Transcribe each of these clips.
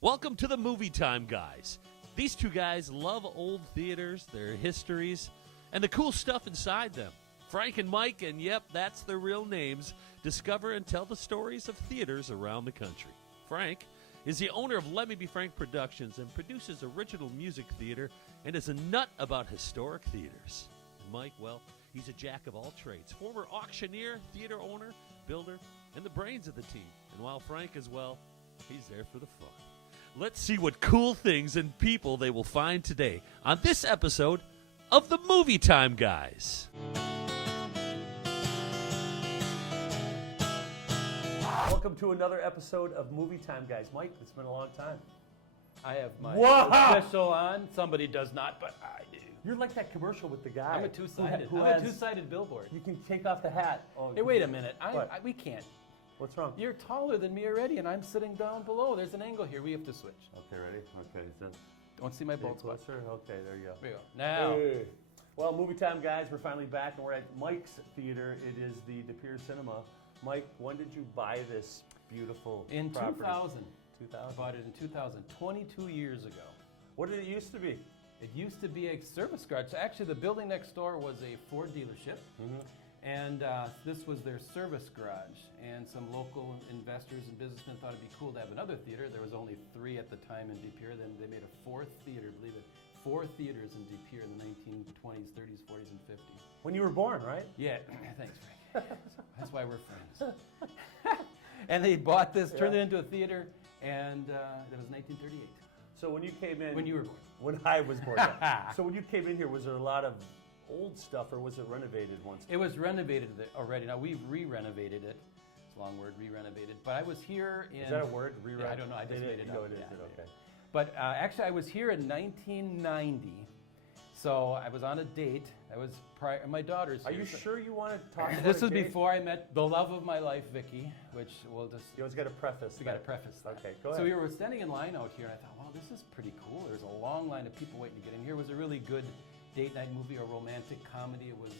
Welcome to the Movie Time Guys. These two guys love old theaters, their histories, and the cool stuff inside them. Frank and Mike, and yep, that's their real names, discover and tell the stories of theaters around the country. Frank is the owner of Let Me Be Frank Productions and produces original music theater and is a nut about historic theaters. And Mike, well, he's a jack of all trades, former auctioneer, theater owner, builder, and the brains of the team. And while Frank is, well, he's there for the fun. Let's see what cool things and people they will find today on this episode of the Movie Time Guys. Welcome to another episode of Movie Time Guys. Mike, it's been a long time. I have my Wow. special on. Somebody does not, but I do. You're like that commercial with the guy. I'm a two-sided. who I'm has- a two-sided billboard. You can take off the hat. Oh, Hey, wait a minute. What? We can't. What's wrong? You're taller than me already, and I'm sitting down below. There's an angle here. We have to switch. Okay, ready? Okay, then. Don't see my bald spot. Closer? Okay, there you go. There you go. Now. Hey. Well, Movie Time Guys, we're finally back, and we're at Mike's Theater. It is the Pere Cinema. Mike, when did you buy this beautiful In property? 2000. 2000. I bought it in 2000, 22 years ago. What did it used to be? It used to be a service garage. Actually, the building next door was a Ford dealership. Mm-hmm. And this was their service garage, and some local investors and businessmen thought it'd be cool to have another theater. There was only 3 at the time in De Pere. Then they made a 4th theater, believe it, 4 theaters in De Pere in the 1920s, 30s, 40s, and 50s. When you were born, right? Yeah, thanks, Frank. That's why we're friends. And they bought this, turned it into a theater, and that was 1938. So when you came in... When you were born. When I was born, yeah. So when you came in here, was there a lot of old stuff, or was it renovated once? It was renovated already. Now we've re-renovated it. It's a long word, re-renovated. But I was here in... Is that a word? Yeah, I don't know. I just made it up. It is. Yeah. Okay. But actually, I was here in 1990. So I was on a date. I was prior. My daughter's Are here. you sure you want to talk about This a was date? before I met the love of my life, Vicky, which we'll just... You always got to preface. We got to preface that. Okay, go ahead. So we were standing in line out here, and I thought, wow, this is pretty cool. There's a long line of people waiting to get in here. It was a really good date night movie, or romantic comedy. It was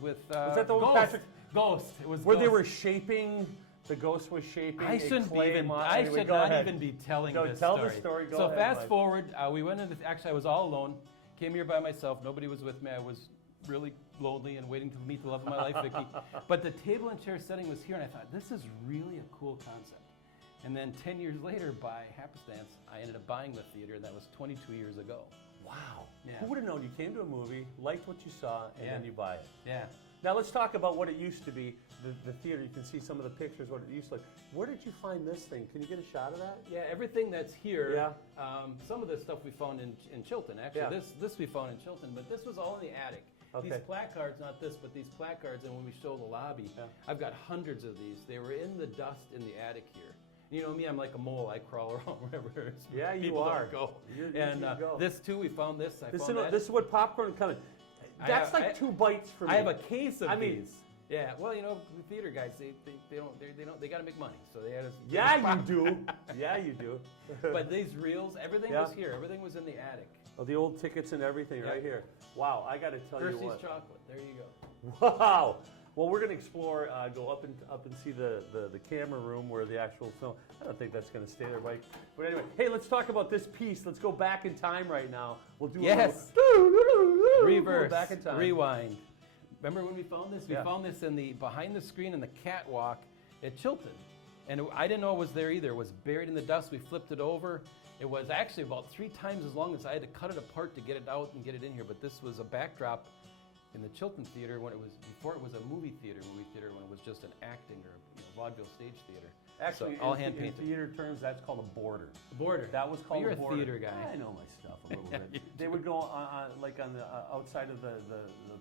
with Was that the old Ghost. Patrick? Ghost. It was Where Ghost. they were shaping, the ghost was shaping. I shouldn't be even. I should go not ahead. even be telling No, this tell story. the story. Go so ahead, fast Mike. forward, we went into. Actually, I was all alone. Came here by myself. Nobody was with me. I was really lonely and waiting to meet the love of my life, Vicky. But the table and chair setting was here, and I thought, this is really a cool concept. And then 10 years later, by happenstance, I ended up buying the theater, and that was 22 years ago. Wow. Yeah. Who would have known? You came to a movie, liked what you saw, and Yeah. then you buy it. Yeah. Now let's talk about what it used to be. The theater. You can see some of the pictures. What it used to look. Where did you find this thing? Can you get a shot of that? Yeah, everything that's here. Yeah. Some of this stuff we found in Chilton. Actually, Yeah. this we found in Chilton, but this was all in the attic. Okay. These placards, not this, but these placards, and when we show the lobby, Yeah. I've got hundreds of these. They were in the dust in the attic here. You know me, I'm like a mole. I crawl around wherever Yeah, you people are. don't go. You go. This too, we found this. This is what popcorn coming. That's like 2 bites for me. I have a case of I mean- these. Yeah, well, you know, the theater guys, they got to make money, so they had us. Yeah, you do. Yeah, you do. But these reels, everything Yeah. was here. Everything was in the attic. Oh, the old tickets and everything Yeah. right here. Wow, I got to tell Hershey's you what. chocolate. There you go. Wow. Well, we're going to explore, go up and see the camera room where the actual film. I don't think that's going to stay there, Mike. But anyway, hey, let's talk about this piece. Let's go back in time right now. We'll do Yes. a little Reverse. Back in time. Rewind. Remember when we found this? We Yeah. found this in the behind the screen in the catwalk at Chilton, and I didn't know it was there either. It was buried in the dust. We flipped it over. It was actually about 3 times as long as I had to cut it apart to get it out and get it in here. But this was a backdrop in the Chilton Theater when it was before it was a movie theater when it was just an acting or vaudeville stage theater. Actually, so, all in hand painted. theater terms, that's called a border. Border. That was called You're a border. a theater guy. I know my stuff a little You bit. They would go on the outside of the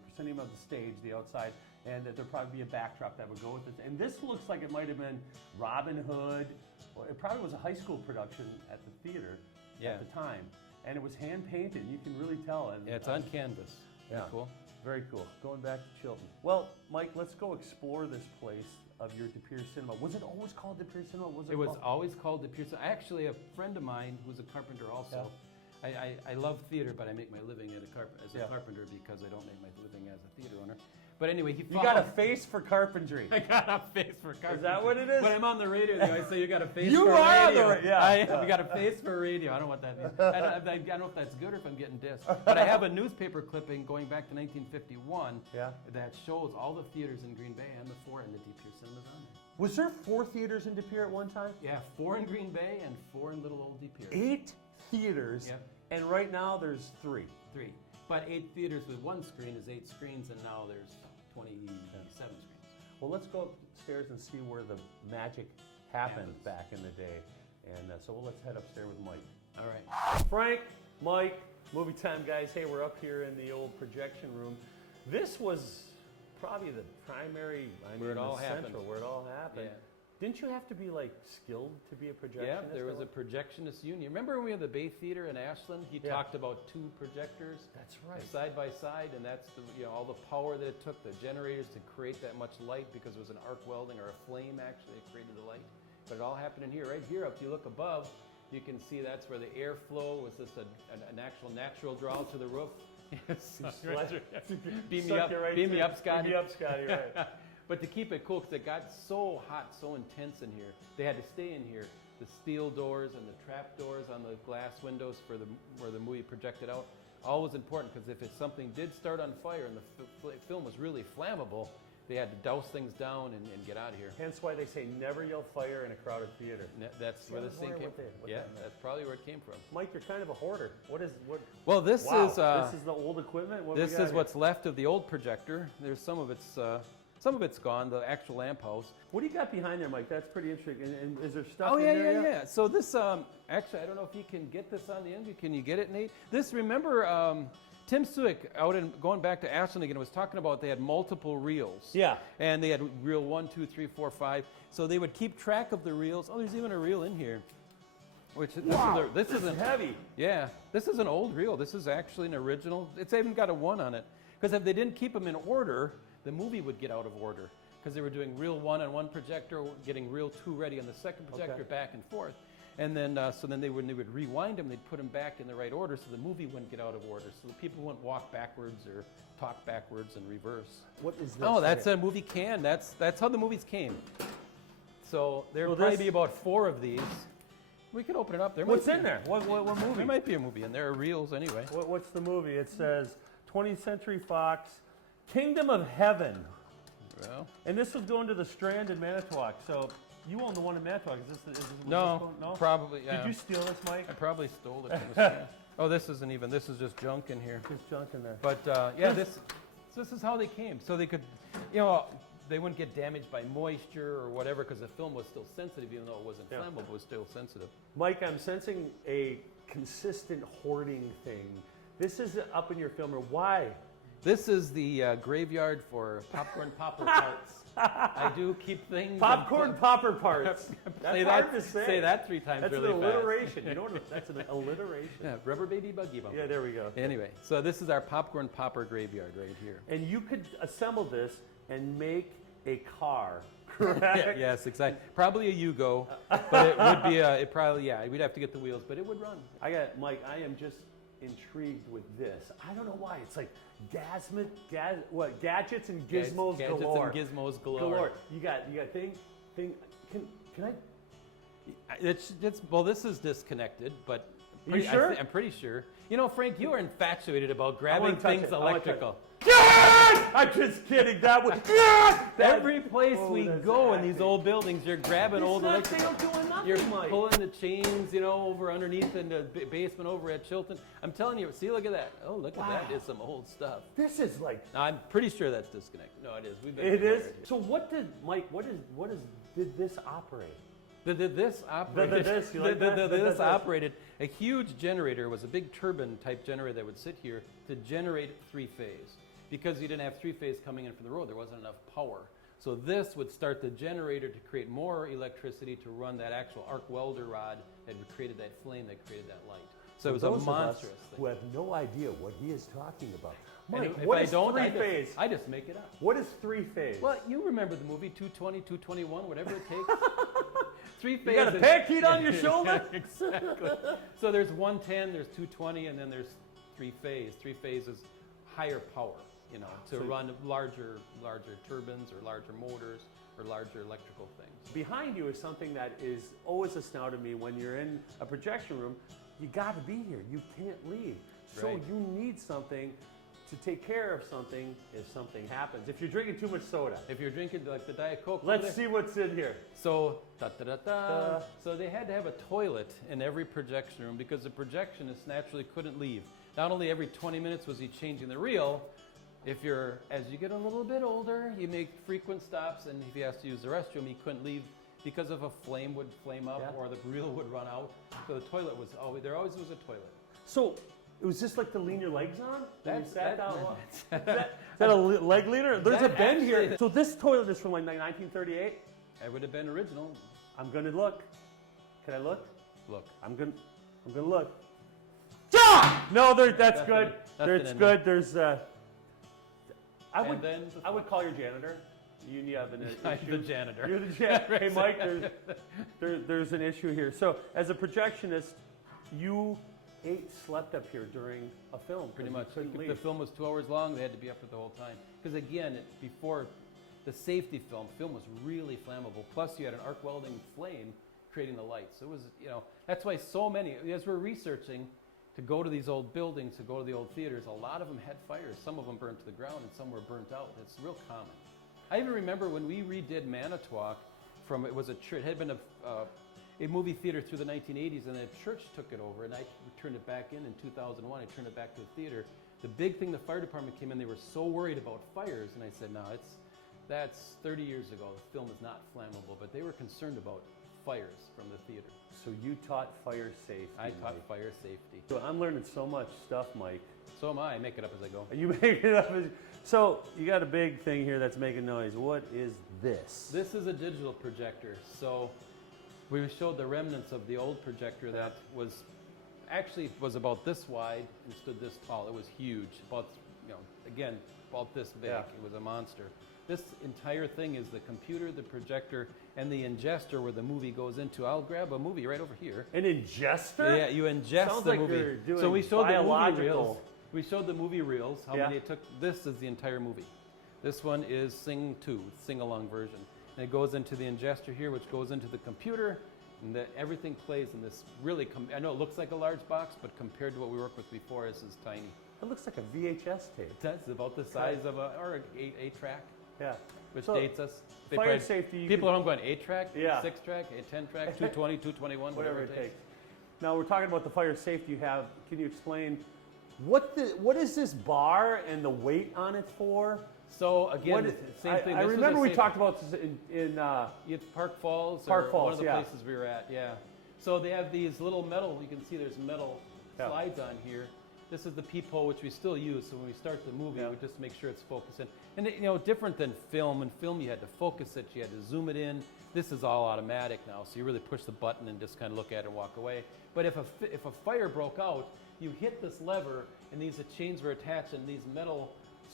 proscenium of the stage, the outside, and there'd probably be a backdrop that would go with it. And this looks like it might have been Robin Hood, or it probably was a high school production at the theater at the time. And it was hand painted. You can really tell. And Yeah, it's on canvas. Yeah. Cool. Very cool. Going back to Chilton. Well, Mike, let's go explore this place of your De Pere Cinema. Was it always called De Pere Cinema? It was always called De Pere Cinema. Actually, a friend of mine who's a carpenter also. I love theater, but I make my living as a carpenter because I don't make my living as a theater owner. But anyway, he You got a face for carpentry. I got a face for carpentry. Is that what it is? When I'm on the radio, they always say you got a face You for are on radio. the yeah. We got a face for radio. I don't know what that means. I don't know if that's good or if I'm getting dissed. But I have a newspaper clipping going back to 1951 that shows all the theaters in Green Bay and the 4 in the Deep Pure Cinemas on there. Was there 4 theaters in De Pere at one time? Yeah, 4 in Green Bay and 4 in little old Deep Pure. 8 theaters, Yep. and right now there's 3. 3. But 8 theaters with 1 screen is 8 screens, and now there's 27 screens. Well, let's go upstairs and see where the magic happened Happens. back in the day. And so let's head upstairs with Mike. All right. Frank, Mike, Movie Time guys. Hey, we're up here in the old projection room. This was probably the primary, Where it all the happened. central, where it all happened. Yeah. Didn't you have to be like skilled to be a projectionist? Yeah, there was a projectionist union. Remember when we had the Bay Theater in Ashland? He talked about 2 projectors. That's right. Side by side, and that's the, all the power that it took, the generators to create that much light because it was an arc welding or a flame actually that created the light. But it all happened in here. Right here, if you look above, you can see that's where the airflow was just an actual natural draw to the roof. Beam me up, beam me up, Scotty. Beam me up, Scotty, right. But to keep it cool, because it got so hot, so intense in here, they had to stay in here. The steel doors and the trap doors on the glass windows for where the movie projected out, all was important because if something did start on fire and the film was really flammable, they had to douse things down and get out of here. Hence why they say never yell fire in a crowded theater. That's where this thing came from. Yeah, that's probably where it came from. Mike, you're kind of a hoarder. What? Well, this wow, is this is the old equipment. What this we got is here? what's left of the old projector. There's some of it's gone. The actual lamp house. What do you got behind there, Mike? That's pretty interesting. And is there stuff Oh in yeah, there yeah, yet? yeah. So this actually, I don't know if you can get this on the end. Can you get it, Nate? This, remember, Tim Suick out in going back to Ashland again was talking about they had multiple reels. Yeah. And they had reel 1, 2, 3, 4, 5. So they would keep track of the reels. Oh, there's even a reel in here. Which this is heavy. Yeah, this is an old reel. This is actually an original. It's even got a 1 on it. Because if they didn't keep them in order, the movie would get out of order. Because they were doing reel 1 on one projector, getting reel 2 ready on the second projector, back and forth. And then, when they would rewind them, they'd put them back in the right order so the movie wouldn't get out of order. So the people wouldn't walk backwards or talk backwards and reverse. What is this? Oh, that's a movie can. That's how the movies came. So there would probably be about 4 of these. We could open it up. What's in there? What movie? There might be a movie in there. Are reels anyway. What's the movie? It says 20th Century Fox, Kingdom of Heaven. Well, And this was going to the Strand in Manitowoc. So you own the one in Manitowoc. Is this no, no? probably. Yeah. Did you steal this, Mike? I probably stole it from the stand. Oh, this isn't even. This is just junk in here. There's junk in there. But this is how they came. So they could, they wouldn't get damaged by moisture or whatever because the film was still sensitive, even though it wasn't flammable. It was still sensitive. Mike, I'm sensing a consistent hoarding thing. This is up in your film. Why? This is the graveyard for popcorn popper parts. I do keep things. Popcorn popper parts. That's hard to say. Say that 3 times That's really an fast. alliteration. You know what? That's an alliteration. Yeah, rubber baby buggy bumper. Yeah, there we go. Anyway, so this is our popcorn popper graveyard right here. And you could assemble this and make a car, correct? Yes, exactly. Probably a Yugo, but it would be we'd have to get the wheels, but it would run. Mike, I am just intrigued with this. I don't know why. It's like gadgets and gizmos galore. Gadgets and gizmos galore. You got thing. Can I? This is disconnected, but You sure? I'm pretty sure. Frank, you are infatuated about grabbing things electrical. I'm just kidding. That was Every place we go in these old buildings, you're grabbing old electrical. You're pulling the chains, over underneath in the basement over at Chilton. I'm telling you, see, look at that. Oh, look at that. It's some old stuff. This is like. No, I'm pretty sure that's disconnected. No, it is. It is. So what did Mike? Did this operate? This operated a huge generator. Was a big turbine type generator that would sit here to generate 3-phase. Because you didn't have 3-phase coming in from the road, there wasn't enough power. So this would start the generator to create more electricity to run that actual arc welder rod that created that flame that created that light. So it was a monstrous thing. Who have no idea what he is talking about. And Mike, if what I is don't, 3-phase? I just make it up. What is 3-phase? Well, you remember the movie 220, 221, whatever it takes. 3-phase. You got a parakeet on your shoulder? Exactly. So there's 110, there's 220, and then there's 3-phase. 3-phase is higher power. you know, to run larger turbines or larger motors or larger electrical things. Behind you is something that is always a snow to me. When you're in a projection room, you got to be here. You can't leave. So Right. you need something to take care of something if something happens. If you're drinking too much soda. If you're drinking like the Diet Coke, Let's see what's in here. So, so they had to have a toilet in every projection room because the projectionist naturally couldn't leave. Not only every 20 minutes was he changing the reel, as you get a little bit older, you make frequent stops, and if he has to use the restroom, he couldn't leave because if a flame would flame up or the reel would run out. So the toilet was there always was a toilet. So it was just like to lean your legs on? When you sat down? That's Is that a leg leaner? There's a That bend here. actually- So this toilet is from like 1938? It would have been original. I'm going to look. Can I look? Look. I'm going to look. Ah! No, that's Nothing- good. nothing It's in good. There's I then would call your janitor. You have an issue. the janitor. You're the janitor. Hey, Mike, there's an issue here. So, as a projectionist, you slept up here during a film. Pretty 'cause you much. couldn't If leave. the film was 2 hours long, they had to be up for the whole time. Because again, before the safety film was really flammable. Plus, you had an arc welding flame creating the lights. So it was, that's why so many, as we're researching to go to these old buildings, to go to the old theaters, a lot of them had fires. Some of them burned to the ground and some were burnt out. It's real common. I even remember when we redid Manitowoc it was a church, it had been a movie theater through the 1980s, and the church took it over, and I turned it back in 2001. I turned it back to a theater. The big thing, the fire department came in, they were so worried about fires, and I said, no, that's 30 years ago. The film is not flammable, but they were concerned about fires from the theater. So you taught fire safety. I taught Mike. fire safety. So I'm learning so much stuff, Mike. So am I. I make it up as I go. You make it up. So you got a big thing here that's making noise. What is this? This is a digital projector. So we showed the remnants of the old projector that was about this wide and stood this tall. It was huge. About this big. Yeah. It was a monster. This entire thing is the computer, the projector, and the ingester where the movie goes into. I'll grab a movie right over here. An ingester? Yeah, you ingest Sounds the like movie. you're doing So we showed the movie biological. reels. We showed the movie reels. How Yeah. many it took? This is the entire movie. This one is Sing 2, sing-along version. And it goes into the ingester here, which goes into the computer, and everything plays in this really, I know it looks like a large box, but compared to what we worked with before, this is tiny. It looks like a VHS tape. That's about the size of an 8-track, Yeah. which So, dates us. They fire probably- safety, you People can- at home going 8-track, Yeah. 6-track, 10-track, 220, 221, Whatever it takes. Now we're talking about the fire safety you have. Can you explain what is this bar and the weight on it for? So again, What is- same thing. I This was a remember we safe- talked about this in Park Falls, Park or Falls, one of the yeah. places we were at, yeah. So they have these little metal, you can see there's metal Yeah. slides on here. This is the peephole, which we still use, so when we start the movie, Yeah. we just make sure it's focused in. And different than film. In film, you had to focus it, you had to zoom it in. This is all automatic now, so you really push the button and just kind of look at it and walk away. But if a fire broke out, you hit this lever, and these chains were attached, and these metal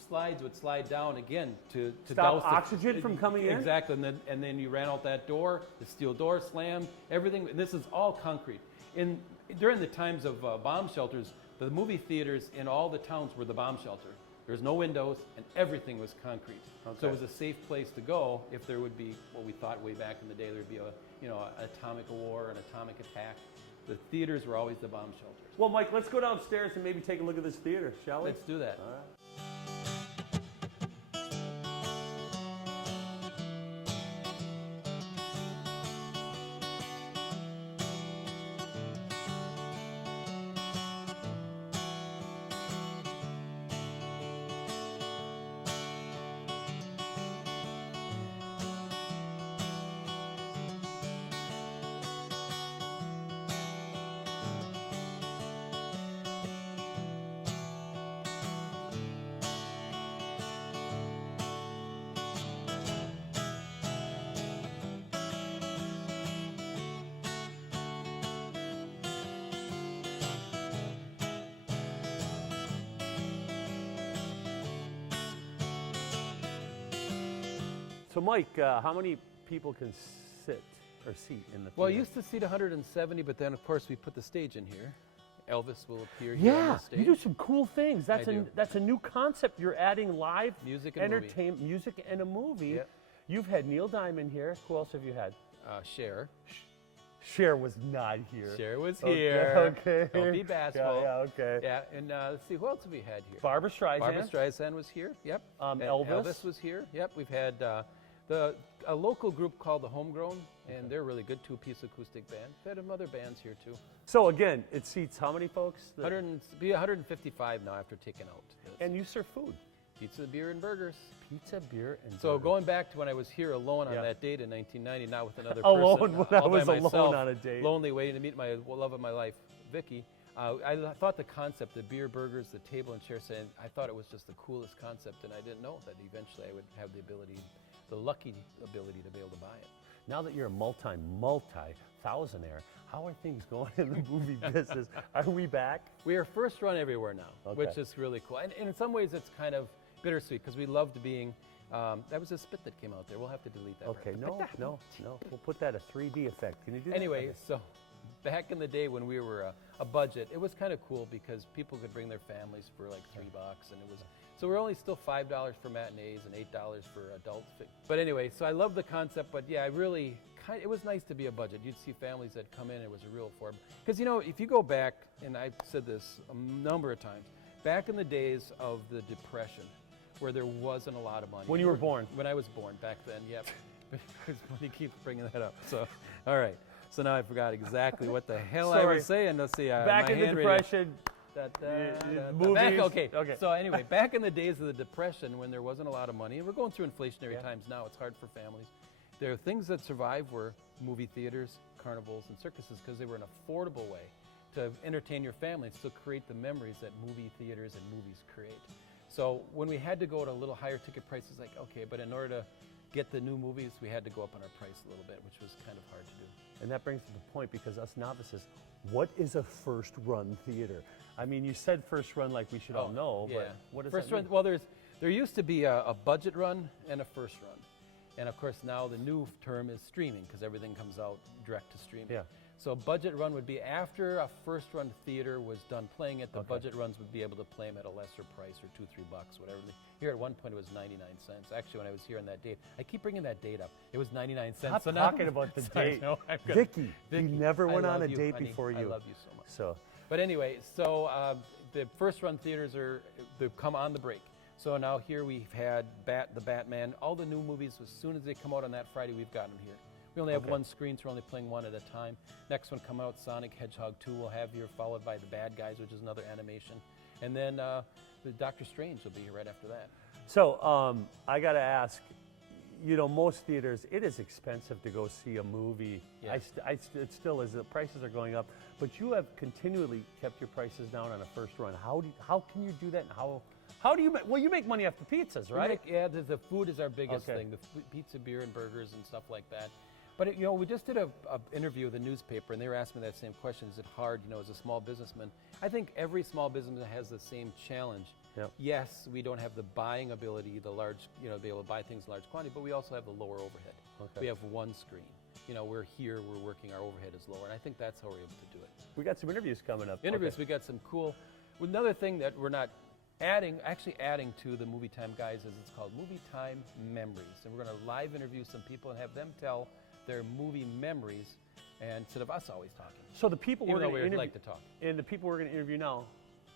slides would slide down again to Stop douse the- oxygen from coming in? Exactly, and then you ran out that door, the steel door slammed, everything. And this is all concrete. During the times of bomb shelters, the movie theaters in all the towns were the bomb shelter. There was no windows, and everything was concrete. Okay. So it was a safe place to go if there would be what we thought way back in the day there would be an atomic war, an atomic attack. The theaters were always the bomb shelters. Well, Mike, let's go downstairs and maybe take a look at this theater, shall we? Let's do that. All right. So, Mike, how many people can sit or seat in the theater? Well, it used to seat 170, but then of course we put the stage in here, Elvis will appear here on Yeah, the stage. you do some cool things. That's I a do. that's a new concept. You're adding live Music and movie. entertainment, music and a movie. Yep. You've had Neil Diamond here. Who else have you had? Cher. Cher was not here. Cher was Okay, here. okay. Don't be bashful. Yeah, okay. Yeah, and let's see, who else have we had here? Barbra Streisand. Barbra Streisand was here. Yep. And Elvis. Elvis was here. Yep. We've had a local group called the Homegrown, and they're really good, two-piece acoustic band. We've had some other bands here too. So again, it seats how many folks? 155 now after taking out. And you serve food. Pizza, beer, and burgers. Pizza, beer, and So burgers. going back to when I was here alone on Yeah. that date in 1990, not with another Alone, person, when I all by was alone myself, on a date. lonely waiting to meet my love of my life, Vicky. I thought the concept, the beer, burgers, the table and chair stand, I thought it was just the coolest concept, and I didn't know that eventually I would have the lucky ability to be able to buy it. Now that you're a multi-thousandaire, how are things going in the movie business? Are we back? We are first run everywhere now, Okay. which is really cool. And in some ways, it's kind of bittersweet because we loved being. That was a spit that came out there. We'll have to delete that. Okay, right? no. We'll put that a 3D effect. Can you do that? Anyway, Okay. so back in the day when we were a budget, it was kind of cool because people could bring their families for like $3, and it was. So we're only still $5 for matinees and $8 for adult. But anyway, so I love the concept, but yeah, it was nice to be a budget. You'd see families that come in, it was a real affordable. Because if you go back, and I've said this a number of times, back in the days of the Depression, where there wasn't a lot of money. When you were born. When I was born, back then, yep. He keeps bringing that up. So, all right. So now I forgot exactly what the hell I Sorry. was saying. Let's see. Back my in the handwriting- Depression, Movies. movies. Okay. So anyway, back in the days of the Depression, when there wasn't a lot of money, and we're going through inflationary Yeah. times now, it's hard for families. There are things that survived were movie theaters, carnivals, and circuses because they were an affordable way to entertain your family and still create the memories that movie theaters and movies create. So when we had to go to a little higher ticket prices, like, okay, but in order to get the new movies, we had to go up on our price a little bit, which was kind of hard to do. and that brings to the point because us novices, what is a first run theater? I mean, you said first run like we should all know, but what does first that run? mean? Well, there used to be a budget run and a first run, and of course now the new term is streaming because everything comes out direct to streaming. Yeah. So budget run would be after a first run theater was done playing it. The Okay. budget runs would be able to play them at a lesser price or $2-3, whatever. Here at one point it was 99 cents. Actually, when I was here on that date, I keep bringing that date up. It was 99 cents. Stop So now- talking about the I date. know, I'm gonna- Vicky, Vicky, you never I went on love a you, date honey. before you. I love you so much. So, But anyway, so the first run theaters they've come on the break. So now here we've had the Batman, all the new movies. As soon as they come out on that Friday, we've got them here. We only have Okay. one screen, so we're only playing one at a time. Next one come out, Sonic Hedgehog 2 we'll have here, followed by The Bad Guys, which is another animation. And then the Doctor Strange will be here right after that. so I got to ask, most theaters, it is expensive to go see a movie. Yeah. It still is. The prices are going up, but you have continually kept your prices down on a first run. How can you do that? And how do you make? Well, you make money off the pizzas, right? The food is our biggest Okay. thing. The pizza, beer, and burgers and stuff like that. But we just did a interview with a newspaper, and they were asking me that same question: is it hard, as a small businessman? I think every small businessman has the same challenge. Yep. Yes, we don't have the buying ability, the large, be able to buy things in large quantity, but we also have the lower overhead. Okay. We have one screen. We're here, we're working, our overhead is lower, and I think that's how we're able to do it. We got some interviews coming up. Interviews, Okay. we got some cool. Another thing that we're not adding to the Movie Time guys is it's called Movie Time Memories, and we're going to live interview some people and have them tell their movie memories, and instead of us always talking. So the people Even we're though going to we interview, like to talk. and the people we're going to interview now,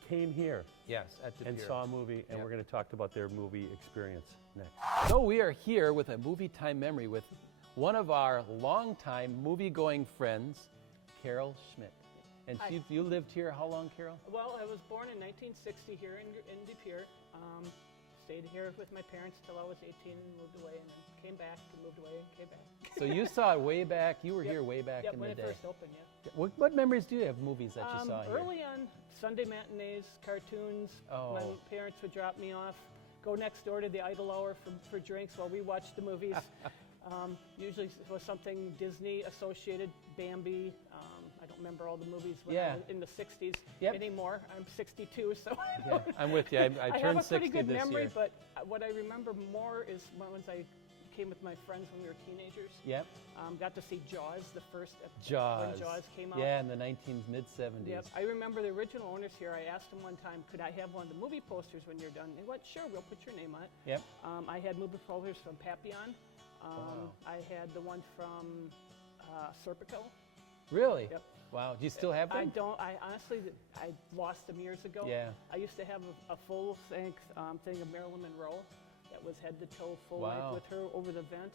came here Yes, at the and pier. saw a movie, and Yep. we're going to talk about their movie experience next. So we are here with a Movie Time memory with one of our longtime movie-going friends, Carol Schmidt. And Hi. you lived here how long, Carol? Well, I was born in 1960 here in De Pere. Stayed here with my parents till I was 18 and moved away, and then came back and moved away and came back. So you saw it way back. You were Yep. here way back Yep, in when the it day. first opened, yeah. What memories do you have of movies that you saw here? Early on, Sunday matinees, cartoons. Oh. My parents would drop me off, go next door to the Idle Hour for drinks while we watched the movies. Usually it was something Disney associated, Bambi. I don't remember all the movies when I Yeah. was in the 60s Yep. anymore. I'm 62, so Yeah, I'm with you. I I turned have a 60 pretty good this memory, year. but what I remember more is once I came with my friends when we were teenagers. Yep. Got to see Jaws, the first Jaws. when Jaws came out. Yeah, in the mid-70s. Yep. I remember the original owners here. I asked them one time, could I have one of the movie posters when you're done? They went, sure, we'll put your name on it. Yep. I had movie posters from Papillon. I had the one from Serpico. Really? Yep. Wow. Do you still have them? I don't. I honestly, I lost them years ago. Yeah. I used to have a full-length thing of Marilyn Monroe that was head to toe full length Wow. with her over the vent.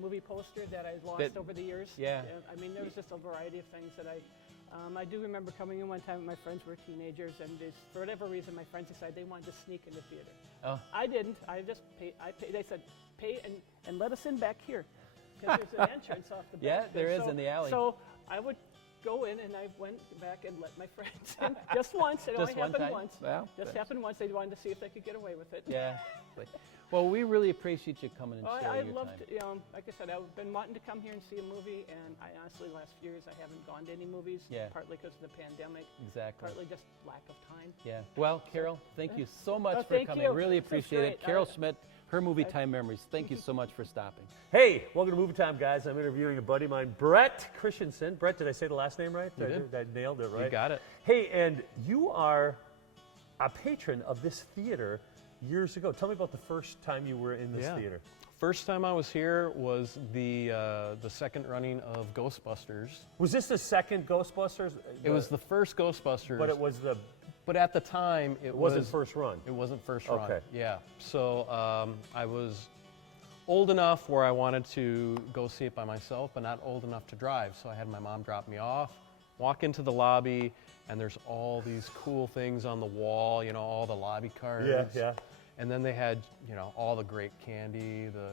Movie poster that I lost That- over the years. Yeah. And, I mean, there was just a variety of things that I do remember coming in one time when my friends were teenagers, and for whatever reason, my friends decided they wanted to sneak into theater. Oh. I didn't. I just paid. They said, pay and let us in back here. Because there's an entrance off the back. Yeah, there is So- in the alley. So I would go in, and I went back and let my friends in just once. It Just only one happened time? once. Wow, Just thanks. happened once. They wanted to see if they could get away with it. Yeah. Well, we really appreciate you coming and Well, sharing I'd your love time. to, like I said, I've been wanting to come here and see a movie, and I honestly, the last few years, I haven't gone to any movies. Yeah. Partly because of the pandemic, Exactly. partly just lack of time. Yeah. Well, Carol, thank you so much Oh, for thank coming. you. Really This was appreciate it. great. Carol Schmidt, her movie Time Memories. Thank you so much for stopping. Hey, welcome to Movie Time, guys. I'm interviewing a buddy of mine, Brett Christensen. Brett, did I say the last name right? You did. I nailed it, right? You got it. Hey, and you are a patron of this theater years ago. Tell me about the first time you were in this theater. First time I was here was the second running of Ghostbusters. Was this the second Ghostbusters? It was the first Ghostbusters. But it was the. But at the time, it wasn't first run. It wasn't first run. Okay. Yeah. So I was old enough where I wanted to go see it by myself, but not old enough to drive. So I had my mom drop me off, walk into the lobby, and there's all these cool things on the wall. You know, all the lobby cards. Yeah, yeah. And then they had, you know, all the great candy, the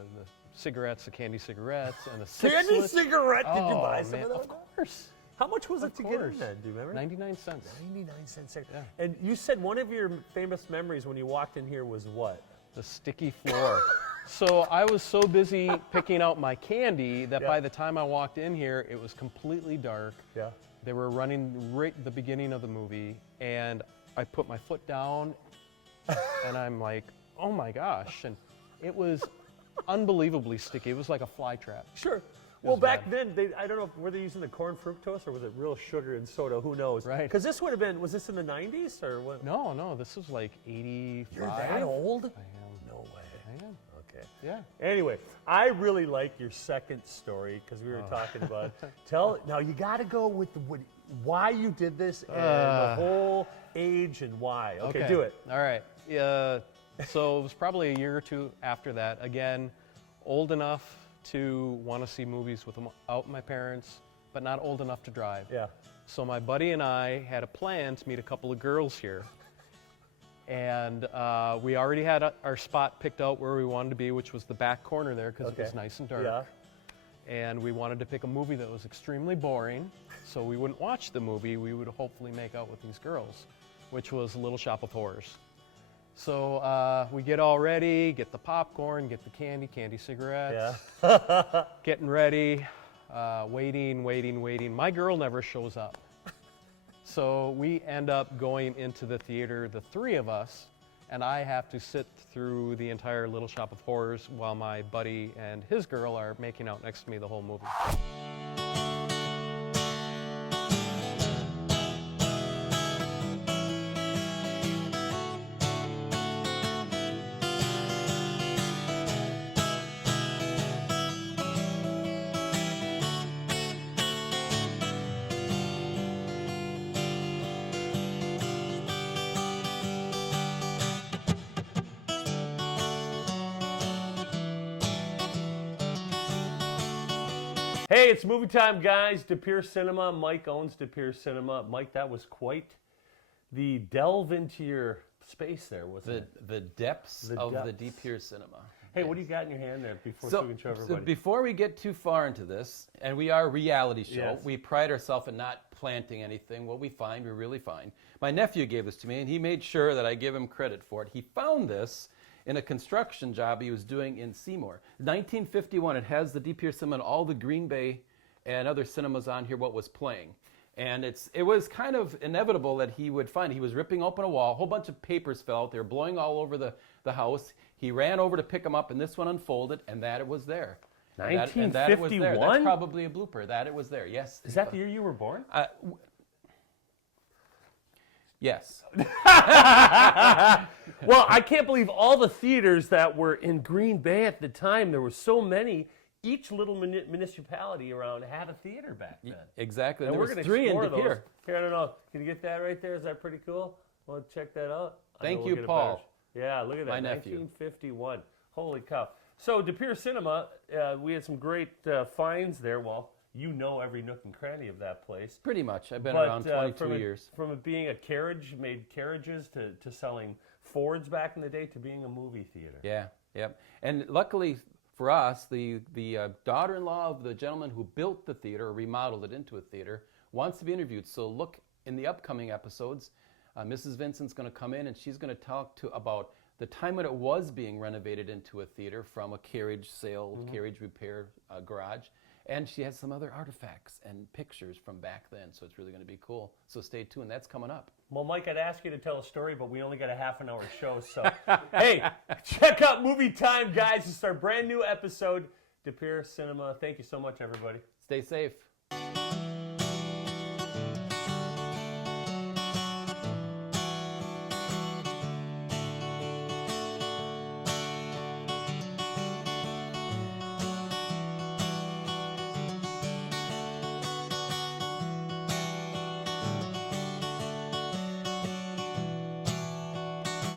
cigarettes, the candy cigarettes, and the Candy sixlets. cigarette? Did you Oh, buy some man, of those? Of course. How much was it Of to get in course. then? Do you remember? 99 cents. 99 cents. Yeah. And you said one of your famous memories when you walked in here was what? The sticky floor. So I was so busy picking out my candy that Yeah. by the time I walked in here, it was completely dark. Yeah. They were running right at the beginning of the movie, and I put my foot down, and I'm like, oh my gosh. And it was unbelievably sticky. It was like a fly trap. Sure. Well, was back bad. then, I don't know, were they using the corn fructose or was it real sugar and soda? Who knows? Right. Because this would have been, was this in the 90s or what? No, this was like 85. You're that old? I am. No way. I am. Okay. Yeah. Anyway, I really like your second story because we were talking about. Now you got to go with why you did this and the whole age and why. Okay, do it. All right. So it was probably a year or two after that. Again, old enough to want to see movies without my parents, but not old enough to drive. Yeah. So my buddy and I had a plan to meet a couple of girls here. And we already had our spot picked out where we wanted to be, which was the back corner there because it was nice and dark. Yeah. And we wanted to pick a movie that was extremely boring, so we wouldn't watch the movie. We would hopefully make out with these girls, which was Little Shop of Horrors. So we get all ready, get the popcorn, get the candy cigarettes, getting ready, waiting. My girl never shows up. So we end up going into the theater, the three of us, and I have to sit through the entire Little Shop of Horrors while my buddy and his girl are making out next to me the whole movie. Hey, it's movie time, guys. Pere Cinema. Mike owns Pere Cinema. Mike, that was quite the delve into your space there, wasn't it? The depths The of the depths. Pere Cinema. Hey, what do you got in your hand there before so we can show everybody? Before we get too far into this, and we are a reality show, Yes. we pride ourselves in not planting anything. What we find, we really find. My nephew gave this to me, and he made sure that I give him credit for it. He found this in a construction job he was doing in Seymour. 1951, it has the Pere Cinema and all the Green Bay and other cinemas on here, what was playing. And it was kind of inevitable that he would find. He was ripping open a wall, a whole bunch of papers fell out there, blowing all over the house. He ran over to pick them up, and this one unfolded, and that it was there. And that it was there. 1951? That's probably a blooper. That it was there. Yes. Is that the year you were born? Yes. Well, I can't believe all the theaters that were in Green Bay at the time. There were so many. Each little municipality around had a theater back then. Exactly. And there we're was going to 3 in explore De those. Pere. Here, I don't know. Can you get that right there? Is that pretty cool? Well, check that out. Thank We'll you, get a Paul. better- Yeah, look at that. My nephew. 1951. Holy cow. So, De Pere Cinema, we had some great finds there. Well, you know every nook and cranny of that place. Pretty much. I've been But, around 22 years. From it being a carriage, made carriages, to selling Fords back in the day, to being a movie theater. Yeah, yep. And luckily for us, the daughter-in-law of the gentleman who built the theater, or remodeled it into a theater, wants to be interviewed. So look in the upcoming episodes. Mrs. Vincent's going to come in, and she's going to talk about the time when it was being renovated into a theater from a carriage sale, carriage repair garage. And she has some other artifacts and pictures from back then, so it's really going to be cool. So stay tuned. That's coming up. Well, Mike, I'd ask you to tell a story, but we only got a half-an-hour show. So, hey, check out Movie Time, guys. It's our brand new episode, De Pere Cinema. Thank you so much, everybody. Stay safe.